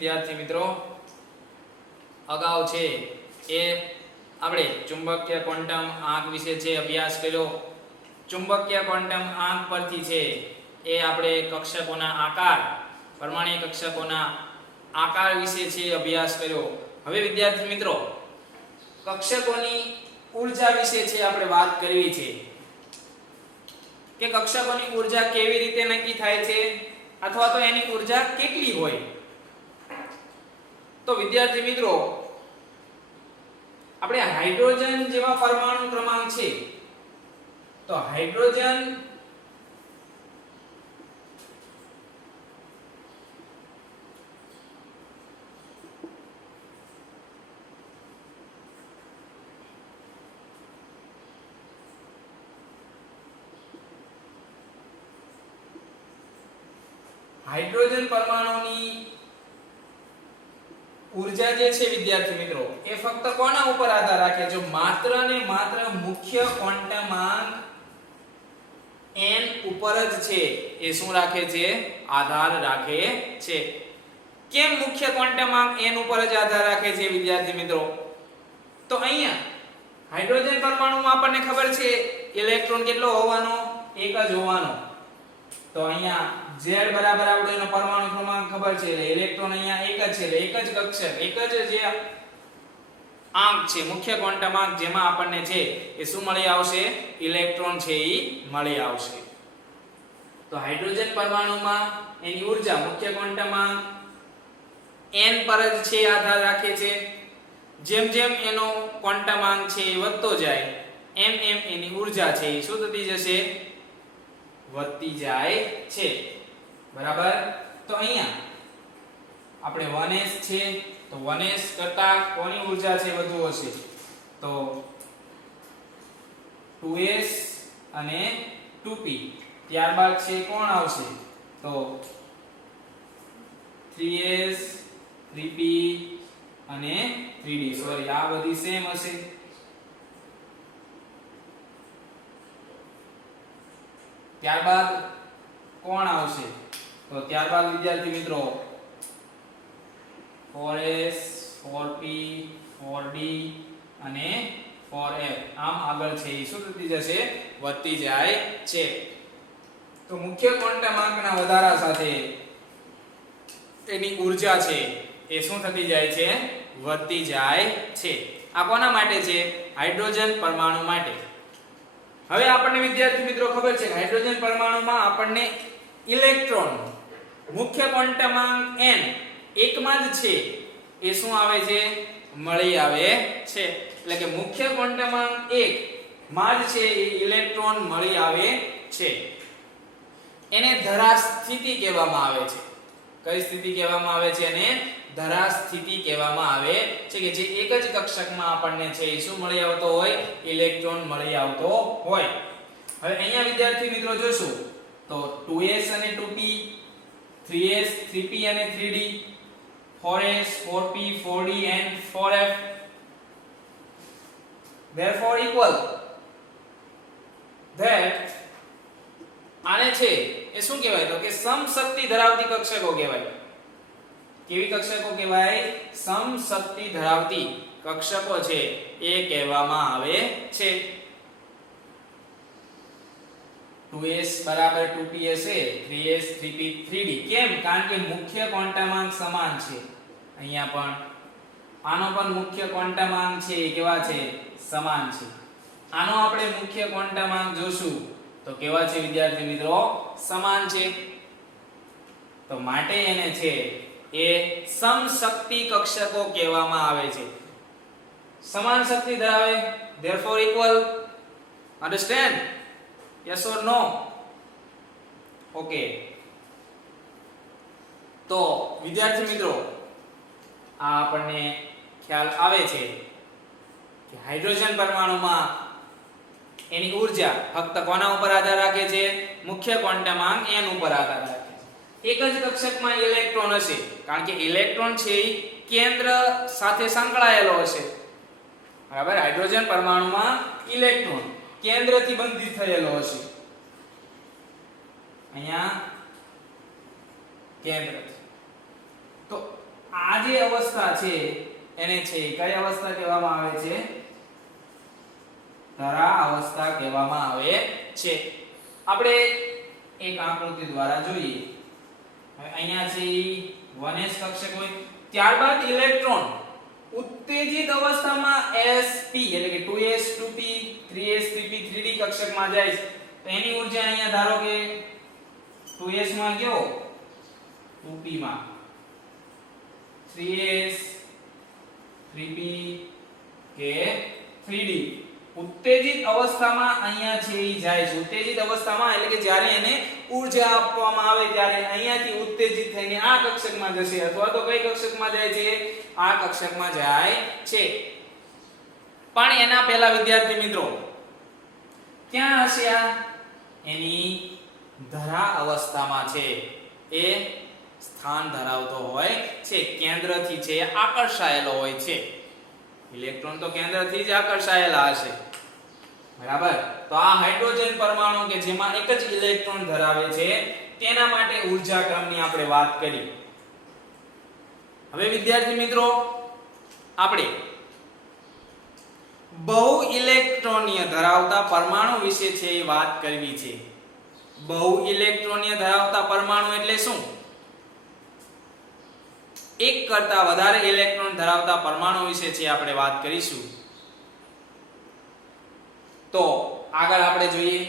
વિદ્યાર્થી મિત્રો, અગાઉ છે એ આપણે ચુંબકીય ક્વોન્ટમ આંક વિશે છે અભ્યાસ કર્યો. ચુંબકીય ક્વોન્ટમ આંક પરથી છે એ આપણે કક્ષકોના આકાર, પરમાણ્વીય કક્ષકોના આકાર વિશે છે અભ્યાસ કર્યો. હવે વિદ્યાર્થી મિત્રો, કક્ષકોની ઊર્જા વિશે છે આપણે વાત કરવી છે કે કક્ષકોની ઊર્જા કેવી રીતે નક્કી થાય છે અથવા તો એની ઊર્જા કેટલી હોય. તો વિદ્યાર્થી મિત્રો, આપણે હાઇડ્રોજન જેવા પરમાણુ ક્રમાંક છે, તો હાઇડ્રોજન પરમાણુની ઊર્જા જે છે વિદ્યાર્થી મિત્રો, એ ફક્ત કોના ઉપર આધાર રાખે છે? માત્ર ને માત્ર મુખ્ય ક્વોન્ટમાંક n ઉપર જ છે એ શું રાખે છે? આધાર રાખે છે. કેમ મુખ્ય ક્વોન્ટમાંક n ઉપર જ આધાર રાખે છે વિદ્યાર્થી મિત્રો? તો અહીંયા હાઇડ્રોજન પરમાણુમાં આપણને ખબર છે ઇલેક્ટ્રોન કેટલો હોવાનો? એક જ હોવાનો. તો અહીંયા Z બરાબર આપણો એનો પરમાણુ ક્રમાંક ખબર છે, એટલે ઇલેક્ટ્રોન અહીંયા એક જ છે, એટલે એક જ કક્ષક, એક જ જે આંક છે મુખ્ય ક્વોન્ટમાંક, જેમાં આપણને છે એ શું મળી આવશે? ઇલેક્ટ્રોન છે એ મળી આવશે. તો હાઇડ્રોજન પરમાણુમાં એની ઊર્જા મુખ્ય ક્વોન્ટમાંક n પર જ છે આધાર રાખે છે. જેમ જેમ એનો ક્વોન્ટમાંક છે એ વધતો જાય એમ એમ એની ઊર્જા છે એ શું થતી જશે? વધતી જાય છે. બરાબર. તો અહીંયા આપણે 1s છે, તો 1s કરતા કોની ઊર્જા છે વધુ હશે? તો 2s અને 2p. ત્યારબાદ છે કોણ આવશે? તો 3s 3p અને 3d. સોરી, આ બધી સેમ હશે. ત્યારબાદ કોણ આવશે? તો ત્યારબાદ વિદ્યાર્થી મિત્રો 4s 4p 4d અને 4f. આમ આગળ છે એ શું થતી જશે? વધતી જાય છે. તો મુખ્ય ક્વોન્ટમાંકના વધારા સાથે એની ઊર્જા છે એ શું થતી જાય છે? વધતી જાય છે. આ કોના માટે છે? હાઇડ્રોજન પરમાણુ માટે. હવે આપણને વિદ્યાર્થી મિત્રો ખબર છે કે હાઇડ્રોજન પરમાણુમાં આપણને ઇલેક્ટ્રોન મુખ્ય ક્વોન્ટમાંક n એકમાં જ છે એ શું આવે છે? મળી આવે છે. એટલે કે મુખ્ય ક્વોન્ટમાંક 1 માં જ છે એ ઇલેક્ટ્રોન મળી આવે છે. એને ધરા સ્થિતિ કહેવામાં આવે છે. કઈ સ્થિતિ કહેવામાં આવે છે? એને ધરા સ્થિતિ કહેવામાં આવે છે, કે જે એક જ કક્ષકમાં આપણને છે એ શું મળી આવતો હોય? ઇલેક્ટ્રોન મળી આવતો હોય. હવે અહીંયા વિદ્યાર્થી મિત્રો જોશું તો 2s અને 2p, 3s 3p અને 3d, 4s 4p 4d and 4f therefore equal that આને છે એ શું કહેવાય? તો કે સમશક્તિ ધરાવતી કક્ષકો કહેવાય. કેવી કક્ષકો કહેવાય? સમશક્તિ ધરાવતી કક્ષકો છે એ કહેવામાં આવે છે. 2s બરાબર 2p હશે, 3s 3p 3d. કેમ? કારણ કે મુખ્ય ક્વોન્ટમાંક સમાન છે. અહીંયા પણ આનો પણ મુખ્ય ક્વોન્ટમાંક છે એ કેવા છે? સમાન છે. આનો આપણે મુખ્ય ક્વોન્ટમાંક જોશું તો કેવા છે વિદ્યાર્થી મિત્રો? સમાન છે. તો માટે એને છે એ સમશક્તિ કક્ષકો કહેવામાં આવે છે. સમાન શક્તિ ધરાવે, therefore equal. Understand? Yes or no? Okay. તો વિદ્યાર્થી મિત્રો, આ આપણને ખ્યાલ આવે છે કે હાઇડ્રોજન પરમાણુમાં એની ઊર્જા ફક્ત કોના ઉપર આધાર રાખે છે? મુખ્ય ક્વોન્ટમાંક n ઉપર આધાર રાખે છે. એક જ કક્ષકમાં ઇલેક્ટ્રોન હશે, કારણ કે ઇલેક્ટ્રોન છે એ કેન્દ્ર સાથે સંકળાયેલો હશે. બરાબર. હાઇડ્રોજન પરમાણુમાં ઇલેક્ટ્રોન કેન્દ્રથી બંધિત થયેલો હશે. અહીંયા કેન્દ્ર. તો આ જે અવસ્થા છે એને છે કઈ અવસ્થા કહેવામાં આવે છે? ધરા અવસ્થા કહેવામાં આવે છે. આપણે એક આકૃતિ દ્વારા જોઈએ. હવે અહીંયા છે 1s કક્ષક હોય, ત્યારબાદ ઇલેક્ટ્રોન ઉત્તેજિત અવસ્થામાં sp એટલે કે 2s 2p 3s 3p 3d કક્ષકમાં જાય છે. તો એની ઊર્જા અહીંયા ધારો કે 2s માં ગયો, 2p માં, 3s 3p કે 3d ઉત્તેજિત અવસ્થામાં અહીંયા છે ઈ જાય છે. ઉત્તેજિત અવસ્થામાં એટલે કે જ્યારે એને ઊર્જા આપવામાં આવે ત્યારે અહીંયાથી ઉત્તેજિત થઈને આ કક્ષકમાં જશે અથવા તો કઈ કક્ષકમાં જાય છે? આ કક્ષકમાં જાય છે. પણ એના પહેલા વિદ્યાર્થી મિત્રો ક્યાં હશે? આ એની ધરા અવસ્થામાં છે. એ સ્થાન ધરાવતો હોય છે, કેન્દ્રથી છે આકર્ષાયેલો હોય છે. ઇલેક્ટ્રોન તો કેન્દ્રથી જ આકર્ષાયેલા હશે, બરાબર? તો આ હાઇડ્રોજન પરમાણુ કે જેમાં એક જ ઇલેક્ટ્રોન ધરાવે છે તેના માટે ઊર્જા ક્રમની આપણે વાત કરી. હવે વિદ્યાર્થી મિત્રો આપણે બહુ ઇલેક્ટ્રોનીય ધરાવતા પરમાણુ વિશે છે એ વાત કરવી છે. બહુ ઇલેક્ટ્રોનીય ધરાવતા પરમાણુ એટલે શું? એક કરતા વધારે ઇલેક્ટ્રોન ધરાવતા પરમાણુ વિશે છે આપણે વાત કરીશું. તો આગળ આપણે જોઈએ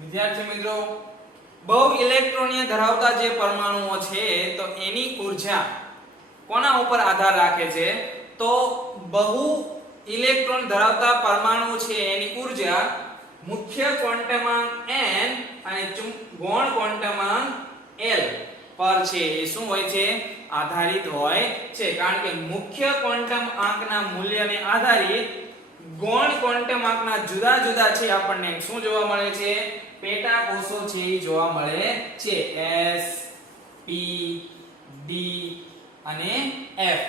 વિદ્યાર્થી મિત્રો બહુ ઇલેક્ટ્રોનીય ધરાવતા જે પરમાણુઓ છે તો એની ઊર્જા કોના ઉપર આધાર રાખે છે? તો બહુ ઇલેક્ટ્રોન ધરાવતા પરમાણુ છે એની ઊર્જા મુખ્ય ક્વોન્ટમાંક n અને ગૌણ ક્વોન્ટમાંક l પર છે એ શું હોય છે? આધારિત હોય છે. કારણ કે મુખ્ય ક્વોન્ટમ આંકના મૂલ્યને આધારિત ગૌણ ક્વોન્ટમ આંકના જુદા જુદા છે આપણને શું જોવા મળે છે? પેટા કોષો છે એ જોવા મળે છે. s p d અને f.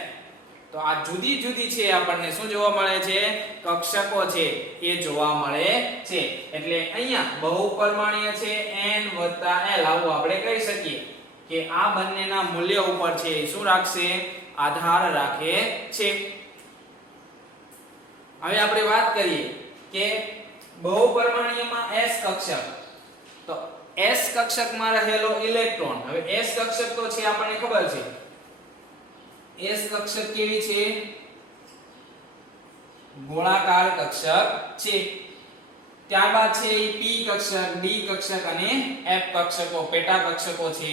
તો આ જુદી જુદી છે આપણને શું જોવા મળે છે? કક્ષકો છે એ જોવા મળે છે. એટલે અહીંયા બહુપરમાણીય છે n l આવું આપણે કહી શકીએ કે આ બંનેના મૂલ્ય ઉપર છે શું રાખશે? આધાર રાખે છે. હવે આપણે વાત કરીએ કે બહુપરમાણીયમાં s કક્ષક. તો s કક્ષકમાં રહેલો ઇલેક્ટ્રોન, હવે s કક્ષક તો છે આપણને ખબર છે. s કક્ષક કેવી છે? ગોળાકાર કક્ષક છે. ત્યારબાદ છે p કક્ષક, d કક્ષક અને f કક્ષકો, પેટા કક્ષકો છે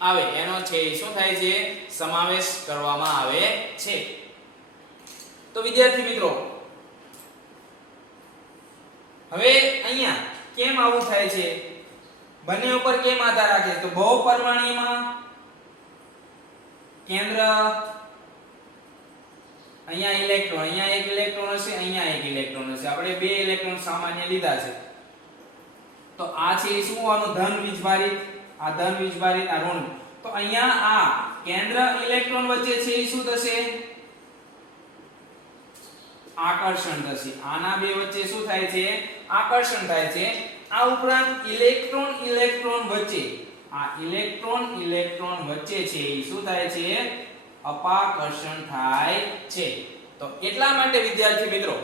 આવે. એનો છે શું થાય છે? સમાવેશ કરવામાં આવે છે. તો વિદ્યાર્થી મિત્રો હવે અહીંયા કેમ આવું થાય છે? બંને ઉપર કેમ આધાર રાખે? તો બહુપરમાણીયમાં કેન્દ્ર અહીંયા ઇલેક્ટ્રોન, અહીંયા એક ઇલેક્ટ્રોન હશે, અહીંયા એક ઇલેક્ટ્રોન હશે. આપણે બે ઇલેક્ટ્રોન સામાન્ય લીધા છે. તો આ છે શું હોવાનું? ધન વીજભારિત, આ ધન વીજભારિત, આ ઋણ. તો અહીંયા આ કેન્દ્ર ઇલેક્ટ્રોન વચ્ચે છે એ શું થશે? આકર્ષણ થશે. આના બે વચ્ચે શું થાય છે? આકર્ષણ થાય છે. આ ઉપરાંત ઇલેક્ટ્રોન ઇલેક્ટ્રોન વચ્ચે, આ ઇલેક્ટ્રોન ઇલેક્ટ્રોન વચ્ચે છે એ શું થાય છે? અપાકર્ષણ થાય છે. તો એટલા માટે વિદ્યાર્થી મિત્રો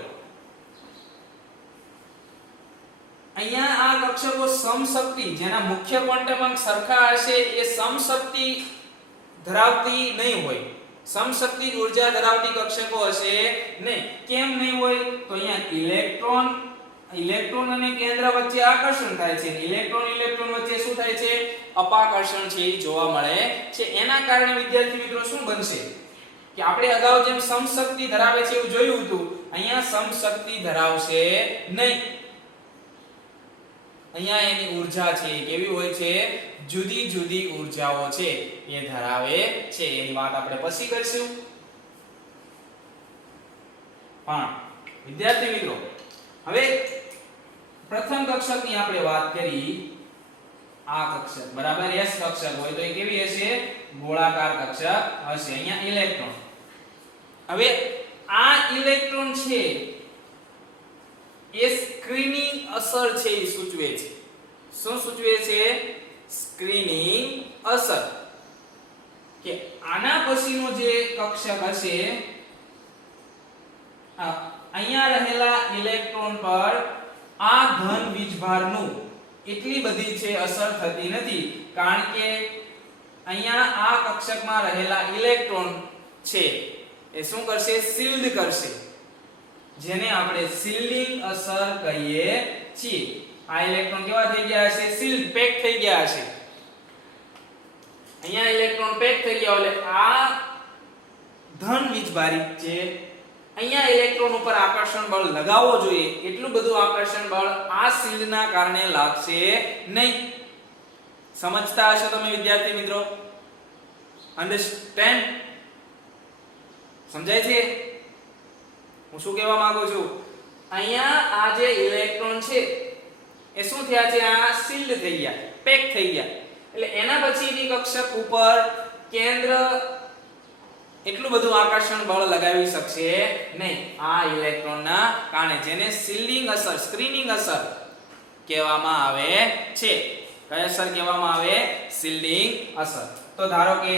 અહીંયા આ કક્ષકો સમશક્તિ જેના મુખ્ય ક્વોન્ટમ અંક સરખા હશે એ સમશક્તિ ધરાવતી નહીં હોય, સમશક્તિ ઊર્જા ધરાવતી કક્ષકો હશે નહીં. કેમ નહીં હોય? તો અહીંયા ઇલેક્ટ્રોન અને કેન્દ્ર વચ્ચે આકર્ષણ થાય છે, ઇલેક્ટ્રોન વચ્ચે શું થાય છે? અપાકર્ષણ છે એ જોવા મળે છે. એના કારણે વિદ્યાર્થી મિત્રો શું બનશે કે આપણે અગાઉ જેમ સમશક્તિ ધરાવે છે એવું જોયું હતું, અહીંયા સમશક્તિ ધરાવશે નહીં. અહીંયા એની ઊર્જા છે કેવી હોય છે? જુદી જુદી ઊર્જાઓ છે એ ધરાવે છે. એની વાત આપણે પછી કરીશું. પણ વિદ્યાર્થી મિત્રો હવે પ્રથમ કક્ષકની આપણે વાત કરી, આ કક્ષક બરાબર S કક્ષક હોય તો એ કેવી હશે? ગોળાકાર કક્ષક હશે. અહીંયા ઇલેક્ટ્રોન, હવે આ ઇલેક્ટ્રોન છે એ સ્ક્રીનિંગ અસર છે એ સૂચવે છે. શું સૂચવે છે? સ્ક્રીનિંગ અસર. કે આના પછીનો જે કક્ષક હશે, અહીંયા રહેલા ઇલેક્ટ્રોન પર આ ધન વીજભારનું એટલી બધી છે અસર થતી નથી, કારણ કે અહીંયા આ કક્ષકમાં રહેલા ઇલેક્ટ્રોન છે એ શું કરશે? શિલ્ડ કરશે, જેને આપણે શિલ્ડિંગ અસર કહીએ છીએ. આ ઇલેક્ટ્રોન કેવા થઈ ગયા હશે? શિલ્ડ, પેક થઈ ગયા હશે. અહીંયા ઇલેક્ટ્રોન પેક થઈ ગયા એટલે આ ધન વીજભારિત છે. અહીંયા ઇલેક્ટ્રોન ઉપર આકર્ષણ બળ લગાવવો જોઈએ એટલું બધું આકર્ષણ બળ આ શિલ્ડના કારણે લાગશે નહીં. સમજતા હશો તમે વિદ્યાર્થી મિત્રો? અન્ડરસ્ટેન્ડ? સમજાય છે હું શું કહેવા માંગુ છું? અહીંયા આ જે ઇલેક્ટ્રોન છે એ શું થયા છે? આ શિલ્ડ થઈ ગયા, પેક થઈ ગયા. એટલે એના પછીની કક્ષક ઉપર કેન્દ્ર એટલું બધું આકર્ષણ બળ લગાવી શકશે નહીં આ ઇલેક્ટ્રોનના કારણે, જેને શિલ્ડિંગ અસર, સ્ક્રીનિંગ અસર કહેવામાં આવે છે. કઈ અસર કહેવામાં આવે? શિલ્ડિંગ અસર. તો ધારો કે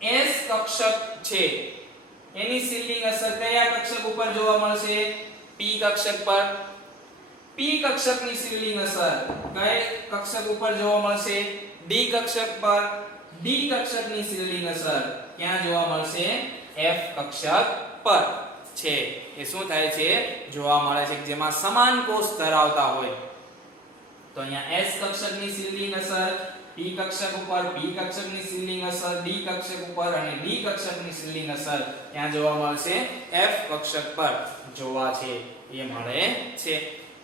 S કક્ષક છે એની શિલ્ડિંગ અસર કયા કક્ષક ઉપર જોવા મળશે? P કક્ષક પર. P કક્ષકની શિલ્ડિંગ અસર કઈ કક્ષક ઉપર જોવા મળશે? D કક્ષક પર. D કક્ષકની શિલ્ડિંગ અસર ક્યાં જોવા મળશે? F કક્ષક પર છે. એ શું થાય છે? જોવા મળે છે જેમાં સમાન કોષ ધરાવતા હોય. તો અહીંયા S કક્ષકની શિલ્ડિંગ અસર P કક્ષક ઉપર, P કક્ષકની શિલ્ડિંગ અસર D કક્ષક ઉપર અને D કક્ષકની શિલ્ડિંગ અસર ક્યાં જોવા મળશે? F કક્ષક પર જોવા છે એ મળે છે.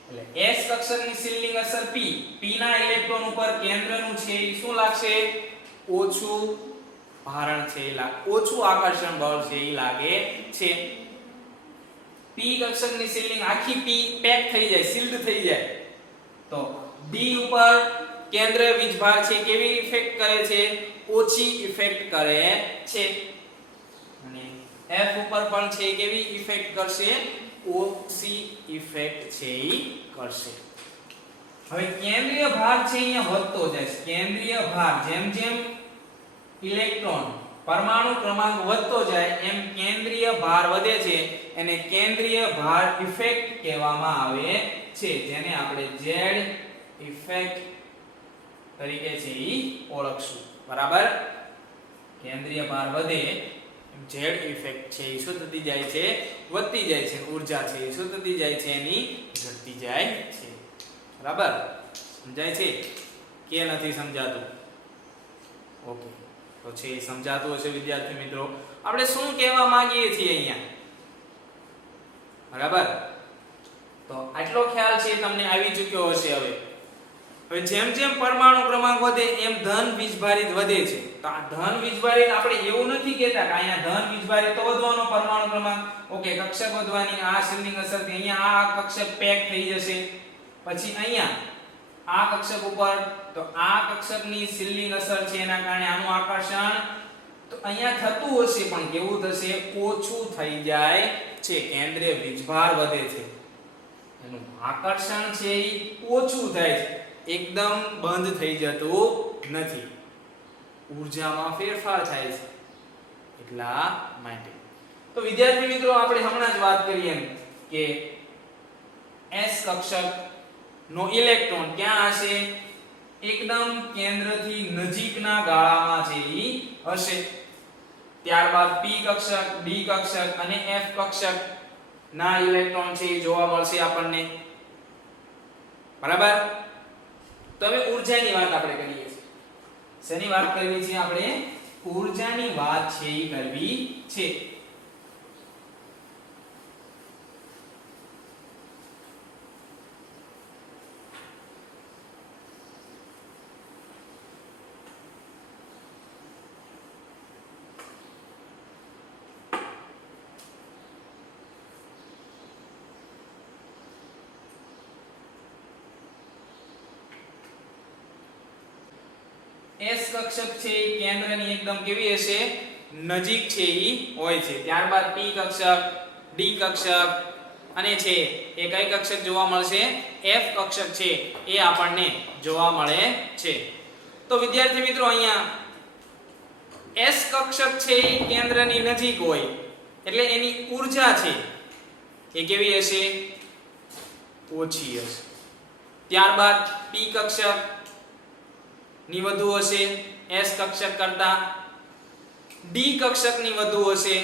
એટલે S કક્ષકની શિલ્ડિંગ અસર P, P ના ઇલેક્ટ્રોન ઉપર કેન્દ્રનું છે એ શું લાગશે? ઓછું ભારણ છે, ઓછું આકર્ષણ બળ છે એ લાગે છે. P કક્ષકની શિલ્ડિંગ આખી P પેક થઈ જાય, શિલ્ડ થઈ જાય. તો D ઉપર કેન્દ્ર વીજભાર છે કેવી ઇફેક્ટ કરે છે? ઓછી ઇફેક્ટ કરે છે. અને F ઉપર પણ છે કેવી ઇફેક્ટ કરશે? ઓછી ઇફેક્ટ છે ઈ કરશે. હવે કેન્દ્રીય ભાર છે અહીંયા વધતો જાય છે. કેન્દ્રીય ભાર જેમ જેમ ઇલેક્ટ્રોન પરમાણુ ક્રમાંક વધતો જાય એમ કેન્દ્રીય ભાર વધે છે, એને કેન્દ્રીય ભાર ઇફેક્ટ કહેવામાં આવે છે, જેને આપણે Z ઇફેક્ટ તરીકે છે ઈ ઓળખશું. બરાબર? કેન્દ્રીય ભાર વધે Z ઇફેક્ટ છે એ શું થતી જાય છે? વધતી જાય છે. ઊર્જા છે એ શું થતી જાય છે? એની ઘટતી જાય છે. બરાબર? સમજાય છે કે નથી સમજાતું? ઓકે, તો છે સમજાતું હશે વિદ્યાર્થી મિત્રો. આપણે શું કહેવા માંગીએ છીએ અહીંયા? બરાબર? તો આટલો ખ્યાલ છે તમને આવી ચૂક્યો હશે. હવે જેમ જેમ પરમાણુ ક્રમાંક વધે એમ ધન વીજભારિત વધે છે. તો આ ધન વીજભારિત આપણે એવું નથી કહેતા કે અહીંયા ધન વીજભારિત તો વધવાનો પરમાણુ ક્રમાંક. ઓકે, કક્ષક વધવાની આ શિલ્ડિંગ અસરથી અહીંયા આ કક્ષક પેક થઈ જશે. પછી અહીંયા આ કક્ષક ઉપર તો આ કક્ષકની શિલ્ડિંગ અસર છે એના કારણે આનું આકર્ષણ તો અહીંયા થતું હશે પણ કેવું થશે? ઓછું થઈ જાય છે. કેન્દ્રીય વીજભાર વધે છે, એનું આકર્ષણ છે એ ઓછું થાય છે, એકદમ બંધ થઈ જતું નથી. ઊર્જામાં ફેરફાર થાય છે એટલા માટે. તો વિદ્યાર્થી મિત્રો આપણે હમણાં જ વાત કરી એમ કે S કક્ષક નો ઇલેક્ટ્રોન ક્યાં હશે? એકદમ કેન્દ્રથી નજીકના ગાળામાં છે ઈ હશે. ત્યારબાદ p કક્ષક, d કક્ષક અને f કક્ષક ના ઇલેક્ટ્રોન છે એ જોવા મળશે આપણને. બરાબર? તો હવે ઊર્જાની વાત આપણે કરીએ છીએ. શેની વાત કરવી છે આપણે? ઊર્જાની વાત છે એ કરવી છે. S કક્ષક છે એ કેન્દ્રની એકદમ કેવી હશે? નજીક છે ઈ હોય છે. ત્યારબાદ p કક્ષક, d કક્ષક અને છે એ કઈ કક્ષક જોવા મળશે? f કક્ષક છે એ આપણને જોવા મળે છે. તો વિદ્યાર્થી મિત્રો અહીંયા S કક્ષક છે એ કેન્દ્રની નજીક હોય એટલે એની ઊર્જા છે એ કેવી હશે? ઓછી હશે. ત્યારબાદ p કક્ષક ની વધુ હશે S કક્ષક કરતા, d કક્ષક ની વધુ હશે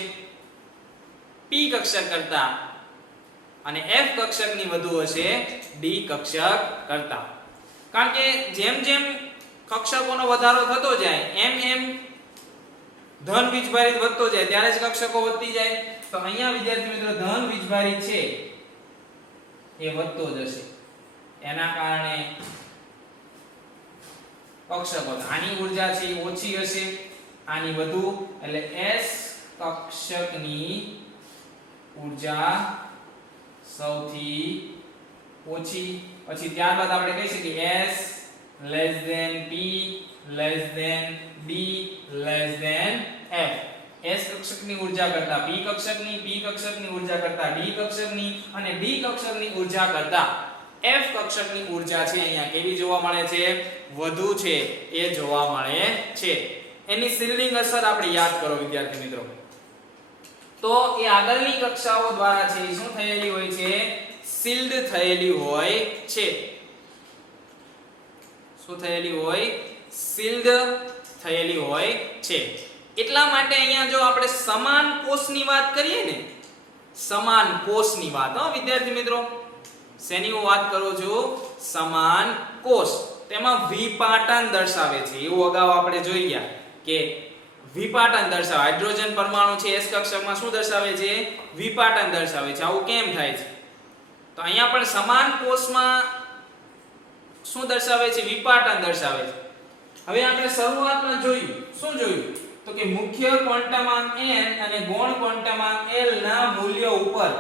p કક્ષક કરતા અને f કક્ષક ની વધુ હશે d કક્ષક કરતા. કારણ કે જેમ જેમ કક્ષકોનો વધારો થતો જાય એમ એમ ધન વીજભારિત વધતો જાય ત્યારે જ કક્ષકો વધતી જાય. તો અહીંયા વિદ્યાર્થી મિત્રો ધન વીજભારિત છે એ વધતો જશે. એના કારણે કક્ષકો, આની ઊર્જા છે એ ઓછી હશે, આની વધુ, એટલે S કક્ષકની ઊર્જા સૌથી ઓછી. પછી ત્યારબાદ આપણે કહી શકીએ S less than P less than D less than F. S કક્ષકની ઊર્જા કરતા P કક્ષકની, P કક્ષકની ઊર્જા કરતા D કક્ષકની અને D કક્ષકની ઊર્જા કરતા F કક્ષકની ઊર્જા છે અહીંયા કેવી જોવા મળે છે? વધુ છે એ જોવા મળે છે. એની શિલ્ડિંગ અસર આપણે યાદ કરો વિદ્યાર્થી મિત્રો. તો એ આગળની કક્ષાઓ દ્વારા છે એ શું થયેલી હોય છે? શિલ્ડ થયેલી હોય છે. શું થયેલી હોય? શિલ્ડ થયેલી હોય છે. એટલા માટે અહીંયા જો આપણે સમાન કોષની વાત કરીએ ને, સમાન કોષની વાત, હો વિદ્યાર્થી મિત્રો, શેની હું વાત કરું છું? સમાન કોષ. તેમાં વિપાટન દર્શાવે છે. એવું અગાઉ આપણે જોઈ ગયા કે વિપાટન દર્શાવે. હાઇડ્રોજન પરમાણુ છે S કક્ષકમાં શું દર્શાવે છે? વિપાટન દર્શાવે છે. આવું કેમ થાય છે? તો અહીંયા પણ સમાન કોષમાં શું દર્શાવે છે? વિપાટન દર્શાવે છે. હવે આપણે શરૂઆતમાં જોયું, શું જોયું? તો કે મુખ્ય ક્વોન્ટમાંક n અને ગૌણ ક્વોન્ટમાંક l ના મૂલ્યો ઉપર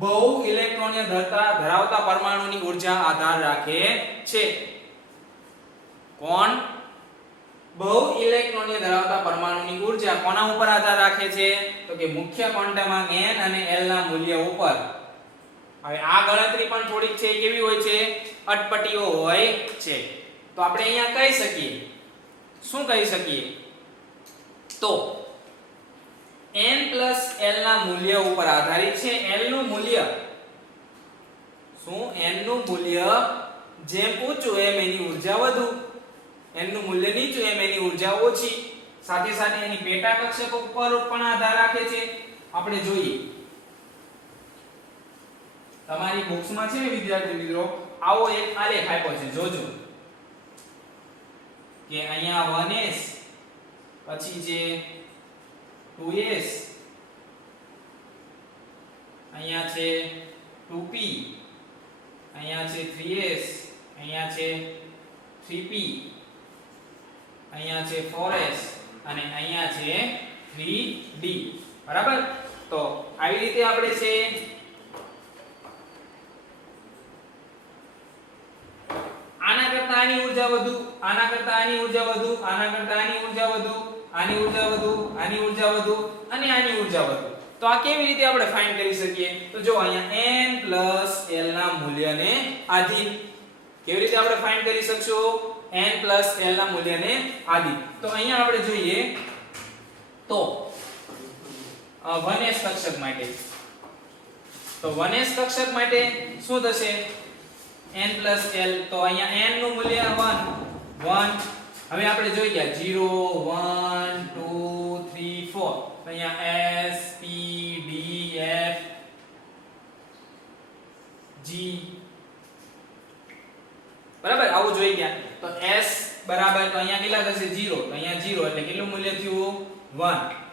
બહુ ઇલેક્ટ્રોનને ધરાવતા પરમાણુની ઊર્જા આધાર રાખે છે. કોણ? બહુ ઇલેક્ટ્રોનને ધરાવતા પરમાણુની ઊર્જા કોના ઉપર આધાર રાખે છે? તો કે મુખ્ય ક્વોન્ટમાંક n અને l ના મૂલ્ય ઉપર. હવે આ ગણતરી પણ થોડીક છે કેવી હોય છે? અટપટીઓ હોય છે. તો આપણે અહીંયા કહી શકીએ, શું કહી શકીએ? તો n plus l ના મૂલ્ય ઉપર આધારિત છે. l નું મૂલ્ય શું? n નું મૂલ્ય જેમ ઊંચું એમ એની ઊર્જા વધુ, n નું મૂલ્ય નીચું એમ એની ઊર્જા ઓછી. સાથે સાથે એની પેટા કક્ષકો ઉપર પણ આધાર રાખે છે. આપણે જોઈએ તમારી બોક્સમાં છે ને વિદ્યાર્થી મિત્રો, આવો એક આલેખ આપ્યો છે, જોજો કે અહીંયા 1s, પછી છે 2s, અહીંયા છે 2p, અહીંયા છે 3s, અહીંયા છે 3p, અહીંયા છે 4s અને અહીંયા છે 3d. બરાબર? તો આવી રીતે આપણે છે આના કરતા આની ઊર્જા વધુ, આના કરતા આની ઊર્જા વધુ, આના કરતા આની ઊર્જા વધુ, આની ઊર્જા વધુ, આની ઊર્જા વધુ અને આની ઊર્જા વધુ. તો આ કેવી રીતે આપણે ફાઇન્ડ કરી શકીએ? તો જો અહીંયા n plus l ના મૂલ્યને આધીન. કેવી રીતે આપણે ફાઇન્ડ કરી શકશું? n plus l ના મૂલ્યને આધીન. તો અહીંયા આપણે જોઈએ તો 1s કક્ષક માટે, તો 1s કક્ષક માટે શું થશે? n plus l તો અહીંયા n નું મૂલ્ય 1 હવે આપણે જોઈ ગયા 0 1 2 3 4 તો અહીંયા s p d f g બરાબર આવું જોઈ ગયા તો s બરાબર તો અહીંયા કેટલા થશે 0 તો અહીંયા 0 એટલે કેટલું મૂલ્ય થયું 1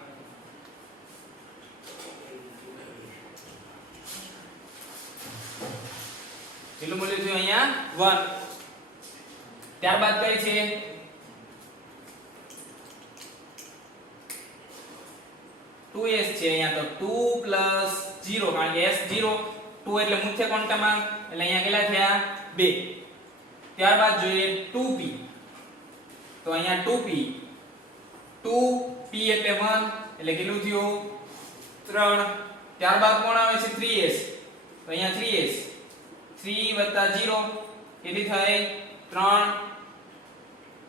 કેટલું મૂલ્ય થયું અહીંયા 1 ત્યારબાદ કઈ છે 2s છે અહીંયા તો 2 0 કારણ કે s 0 2 એટલે મુખ્ય ક્વોન્ટમ અંક એટલે અહીંયા કેટલા થયા 2 ત્યારબાદ જોઈએ 2p તો અહીંયા 2p 2p એટલે 1 એટલે કેટલું થયું 3 ત્યારબાદ કોણ આવે છે 3s તો અહીંયા 3s 3 0 કેટલી થાય 3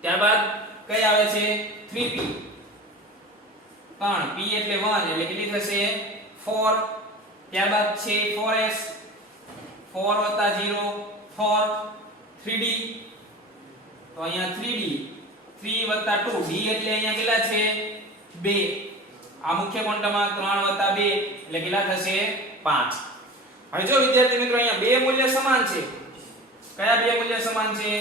ત્યારબાદ કઈ આવે છે 3p 3 p એટલે 1 એટલે કેટલી થશે 4 ત્યારબાદ છે 4s 4 0 4 3d તો અહીંયા 3d 3 2 d એટલે અહીંયા કેટલા છે 2 આ મુખ્ય ક્વોન્ટમમાં 3 2 એટલે કેટલા થશે 5 હવે જો વિદ્યાર્થી મિત્રો અહીંયા બે મૂલ્ય સમાન છે કયા બે મૂલ્ય સમાન છે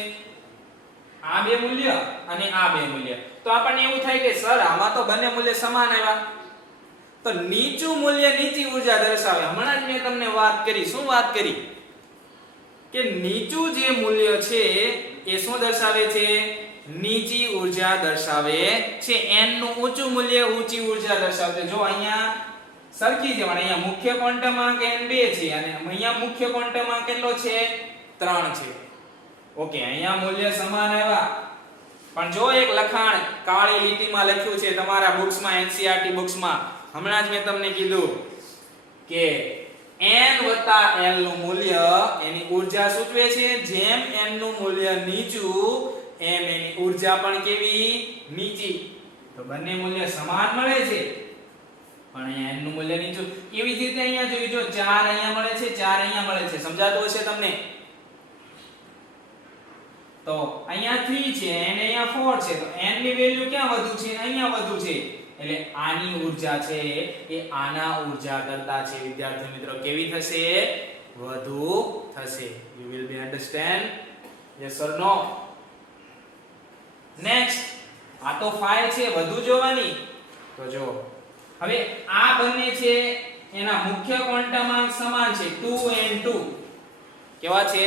આ બે મૂલ્ય અને આ બે મૂલ્ય તો આપણને એવું થાય કે સર આમાં તો બંને મૂલ્ય સમાન આવ્યા તો નીચું મૂલ્ય નીચી ઊર્જા દર્શાવે હમણાં જ મેં તમને વાત કરી શું વાત કરી કે નીચું જે મૂલ્ય છે એ શું દર્શાવે છે નીચી ઊર્જા દર્શાવે છે n નું ઊંચું મૂલ્ય ઊંચી ઊર્જા દર્શાવે છે જો અહીંયા સરખી છે પણ અહીંયા મુખ્ય ક્વોન્ટમમાં n 2 છે અને અહીંયા મુખ્ય ક્વોન્ટમમાં કેટલો છે 3 છે ઓકે અહીંયા મૂલ્ય સમાન આવ્યા પણ જો એક લખાણ કાળી લીટીમાં લખ્યું છે તમારા બુક્સમાં NCERT બુક્સમાં હમણાં જ મેં તમને કીધું કે n l નું મૂલ્ય એની ઊર્જા સૂચવે છે જેમ n નું મૂલ્ય નીચું એમ એની ઊર્જા પણ કેવી નીચી તો બંને મૂલ્ય સમાન મળે છે પણ અહીંયા n નું મૂલ્ય નીચું એવી જ રીતે અહીંયા જોઈજો 4 અહીંયા મળે છે 4 અહીંયા મળે છે સમજાતું હશે તમને તો અહીંયા 3 છે અને અહીંયા 4 છે તો n ની વેલ્યુ ક્યાં વધુ છે અહીંયા વધુ છે એટલે આની ઊર્જા છે એ આના ઊર્જા કરતા છે વિદ્યાર્થી મિત્રો કેવી થશે વધુ થશે you will be understand yes or no next આ તો ફાઇલ છે વધુ જોવાની તો જો હવે આ બંને છે એના મુખ્ય ક્વોન્ટમ અંક સમાન છે 2 and 2 કેવા છે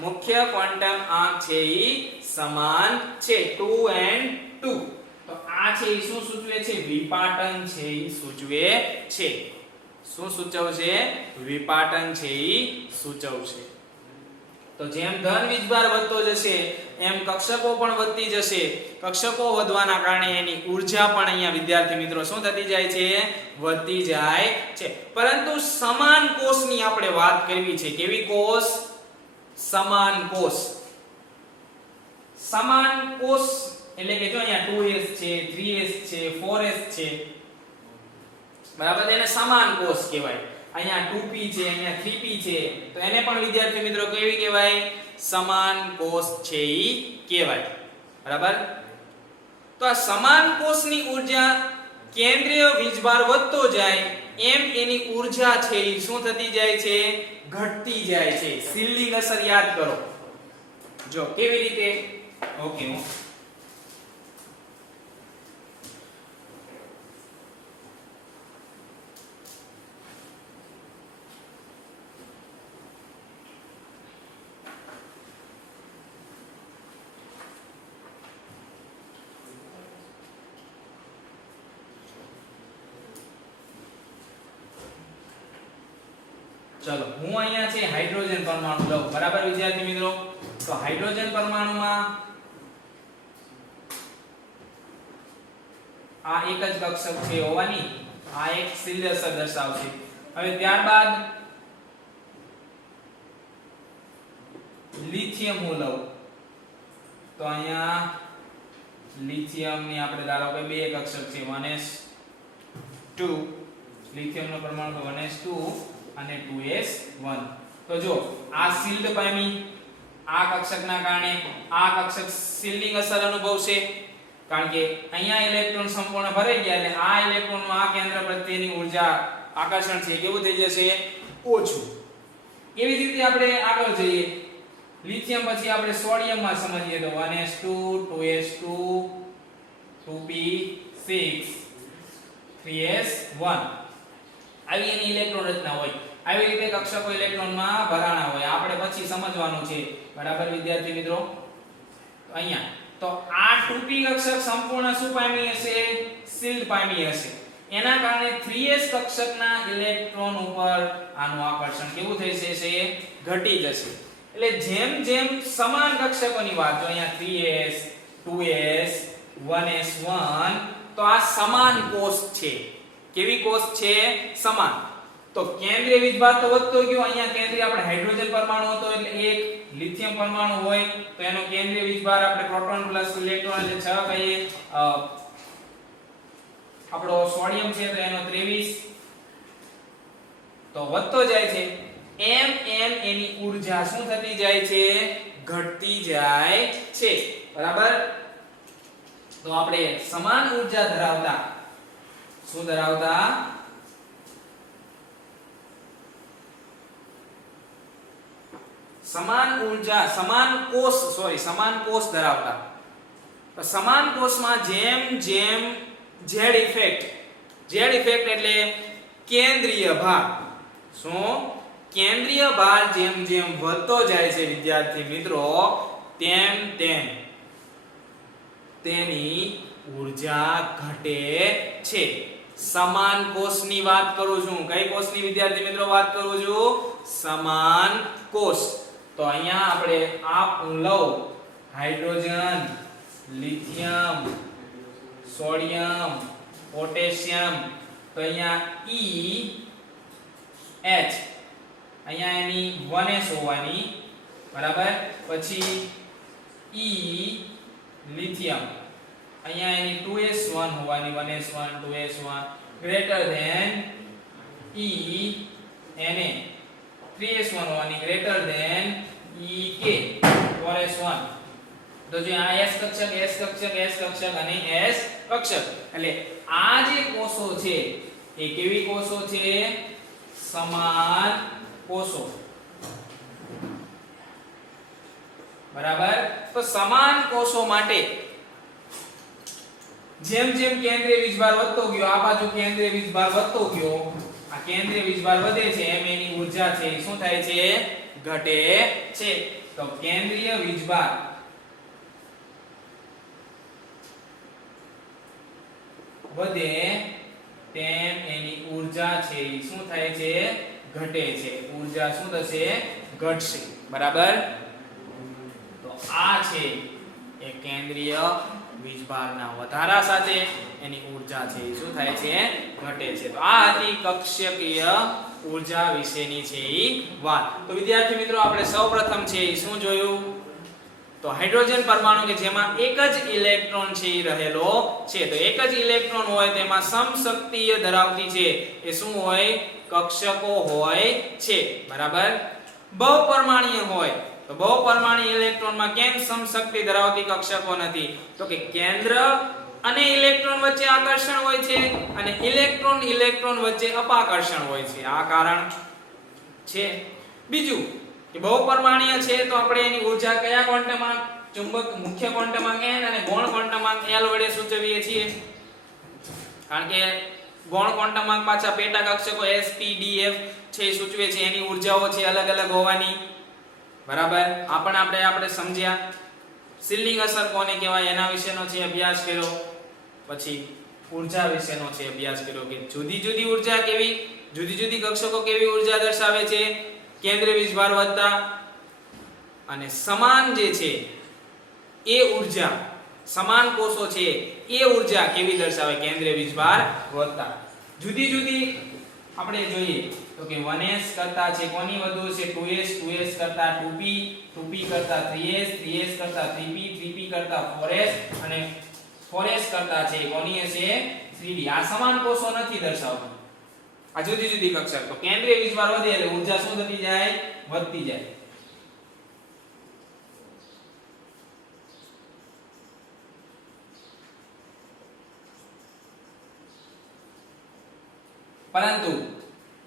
મુખ્ય ક્વોન્ટમ અંક છે ઈ સમાન છે 2 and 2 તો આ છે ઈ શું સૂચવે છે વિપાટન છે ઈ સૂચવે છે શું સૂચવશે વિપાટન છે ઈ સૂચવશે તો જેમ ધન વીજભાર વધતો જશે એમ કક્ષકો પણ વધતી જશે કક્ષકો વધવાના કારણે એની ઊર્જા પણ અહીંયા વિદ્યાર્થી મિત્રો શું થતી જાય છે વધતી જાય છે પરંતુ સમાન કોષની આપણે વાત કરવી છે કેવી કોષ સમાન કોષ એટલે કે જો અહીંયા 2s છે 3s છે 4s છે બરાબર એને સમાન કોષ કહેવાય અહીંયા 2p છે અહીંયા 3p છે તો એને પણ વિદ્યાર્થી મિત્રો કેવી કહેવાય સમાન કોષ છે ઈ કહેવાય બરાબર તો આ સમાન કોષની ઊર્જા કેન્દ્રીય વીજભાર વધતો જાય એમ એની ઊર્જા છે ઈ શું થતી જાય છે ઘટતી જાય છે સિલ્લિંગ અસર યાદ કરો જો કેવી રીતે ઓકે ચલો હું અહીંયા છે હાઇડ્રોજન પરમાણુ લઉં બરાબર વિદ્યાર્થી મિત્રો તો હાઇડ્રોજન પરમાણુમાં આ એક જ કક્ષક છે હોવાની આ એક શિલ્ડ અસર દર્શાવશે હવે ત્યારબાદ લિથિયમ હું લઉં તો અહીંયા લિથિયમ ની આપણે ધારો કે બે કક્ષક છે 1s2 લિથિયમ નો પરમાણુ 1s2 અને 2s1 તો જો આ શિલ્ડ પામી આ કક્ષકના કારણે આ કક્ષક શિલ્ડિંગ અસર અનુભવશે, કારણ કે અહીંયા ઇલેક્ટ્રોન સંપૂર્ણ ભરાઈ ગયા એટલે આ ઇલેક્ટ્રોનનું આ કેન્દ્ર પ્રત્યેની ઊર્જા આકર્ષણ છે કેવું થઈ જશે, ઓછું. એવી જ રીતે આપણે આગળ જઈએ. લિથિયમ પછી આપણે સોડિયમમાં સમજીએ તો 1s2 2s2 2p6 3s1 આવી એની ઇલેક્ટ્રોન રચના હોય. આવી રીતે કક્ષકો ઇલેક્ટ્રોનમાં ભરાણા હોય. આપણે પછી સમજવાનું છે, બરાબર વિદ્યાર્થી મિત્રો. અહીંયા તો આ 2p કક્ષક સંપૂર્ણ શું પામી હશે, શિલ્ડ પામી હશે. એના કારણે 3s કક્ષકના ઇલેક્ટ્રોન ઉપર આનું આકર્ષણ કેવું થઈ જશે, ઘટી જશે. એટલે જેમ જેમ સમાન કક્ષકોની વાત, જો અહીંયા 3s 2s 1s1, તો આ સમાન કોષ છે. કેવી કોષ છે, સમાન. તો કેન્દ્રીય વીજભાર તો વધતો ગયો. અહીંયા કેન્દ્રીય આપણે હાઇડ્રોજન પરમાણુ હતો એટલે એક લિથિયમ પરમાણુ હોય તો એનો કેન્દ્રીય વીજભાર આપણે પ્રોટોન પ્લસ ઇલેક્ટ્રોન એટલે 6 કહીએ. આપણો સોડિયમ છે તો એનો 23. તો વધતો જાય છે એમ એમ એની ઊર્જા શું થતી જાય છે, ઘટતી જાય છે, બરાબર. તો આપણે સમાન ઊર્જા ધરાવતા શું ધરાવતા, સમાન ઊર્જા સમાન કોષ ધરાવતા. તો સમાન કોષમાં જેમ જેમ z ઇફેક્ટ એટલે કેન્દ્રીય ભાર, શું કેન્દ્રીય ભાર જેમ જેમ વધતો જાય છે વિદ્યાર્થી મિત્રો, તેમ તેમ તેની ઊર્જા ઘટે છે. સમાન કોષની વાત કરું છું. કઈ કોષની વિદ્યાર્થી મિત્રો વાત કરું છું, સમાન કોષ. તો અહીંયા આપણે આ લઉં હાઇડ્રોજન, લિથિયમ, સોડિયમ, પોટેશિયમ, તો અહીંયા EH અહીંયા એની 1s હોવાની, બરાબર. પછી E લિથિયમ અહીંયા એની 2s1 હોવાની, 1s1 2s1 greater than E Na 3s1 હોવાની ગ્રેટર ધેન Ek 4s1. તો જે આ s કક્ષક અને s કક્ષક, એટલે આ જે કોષો છે એ કેવી કોષો છે, સમાન કોષો, બરાબર. તો સમાન કોષો માટે જેમ જેમ કેન્દ્રીય વીજભાર વધતો ગયો, આ બાજુ કેન્દ્રીય વીજભાર વધતો ગયો, આ કેન્દ્રીય વીજભાર વધે છે એમ એની ઊર્જા છે શું થાય છે, ઘટે છે. તો કેન્દ્રીય વીજભાર વધે તેમ એની ઊર્જા છે શું થાય છે, ઘટે છે. ઊર્જા શું થશે, ઘટશે, બરાબર. તો આ છે એ કેન્દ્રીય વીજભારના વધારા સાથે એની ઊર્જા છે શું થાય છે, ઘટે છે. તો આ હતી કક્ષકીય ઊર્જા વિશેની છે ઈ વાત. તો વિદ્યાર્થી મિત્રો આપણે સૌપ્રથમ છે ઈ શું જોયું, તો હાઇડ્રોજન પરમાણુ કે જેમાં એક જ ઇલેક્ટ્રોન છે ઈ રહેલો છે. તો એક જ ઇલેક્ટ્રોન હોય તેમાં સમશક્તિય ધરાવતી છે એ શું હોય, કક્ષકો હોય છે, બરાબર. બહુપરમાણીય હોય તો બહુપરમાણીય ઇલેક્ટ્રોનમાં કેમ સમશક્તિ ધરાવતી કક્ષકો નથી, તો કે કેન્દ્ર અને ઇલેક્ટ્રોન વચ્ચે આકર્ષણ હોય છે અને ઇલેક્ટ્રોન વચ્ચે અપાકર્ષણ હોય છે. આ કારણ છે. બીજું કે બહુપરમાણીય છે તો આપણે એની ઊર્જા કયા ક્વોન્ટમાંક, ચુંબક મુખ્ય ક્વોન્ટમાંક n અને ગૌણ ક્વોન્ટમાંક l વડે સૂચવીએ છીએ. કારણ કે ગૌણ ક્વોન્ટમાંક પાછા પેટા કક્ષકો s p d f છે સૂચવે છે, એની ઊર્જાઓ છે અલગ અલગ હોવાની, બરાબર. આ પણ આપણે સમજ્યા. શિલ્ડિંગ અસર કોને કહેવાય એના વિશેનો છે અભ્યાસ કર્યો. પછી ઊર્જા વિશેનો છે અભ્યાસ કર્યો કે જુદી જુદી ઊર્જા કેવી, જુદી જુદી કક્ષકો કેવી ઊર્જા દર્શાવે છે, કેન્દ્રીય વીજભાર વધતા અને સમાન જે છે એ ઊર્જા, સમાન કોષો છે એ ઊર્જા કેવી દર્શાવે, કેન્દ્રીય વીજભાર વધતા. જુદી જુદી આપણે જોઈએ તો કે 1s કરતા છે કોની વધુ છે, 2s કરતા 2p, 2p કરતા 3s, 3s કરતા 3p, 3p કરતા 4s અને 4s કરતા છે કોની હશે, 3d. આ સમાન કોષો નથી દર્શાવતા, આ જુદી જુદી કક્ષક. તો કેન્દ્રીય વીજભાર વધે એટલે ઊર્જા શું થતી જાય, વધતી જાય. પરંતુ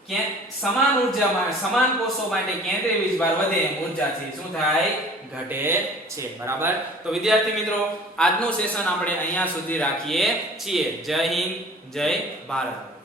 કે સમાન ઉર્જામાં સમાન કોષો માટે કેન્દ્રીય વીજભાર વધે એમ ઉર્જા છે શું થાય ઘટે છે બરાબર તો વિદ્યાર્થી મિત્રો આજનું સેશન આપણે અહીંયા સુધી રાખીએ છીએ જય હિન્દ જય ભારત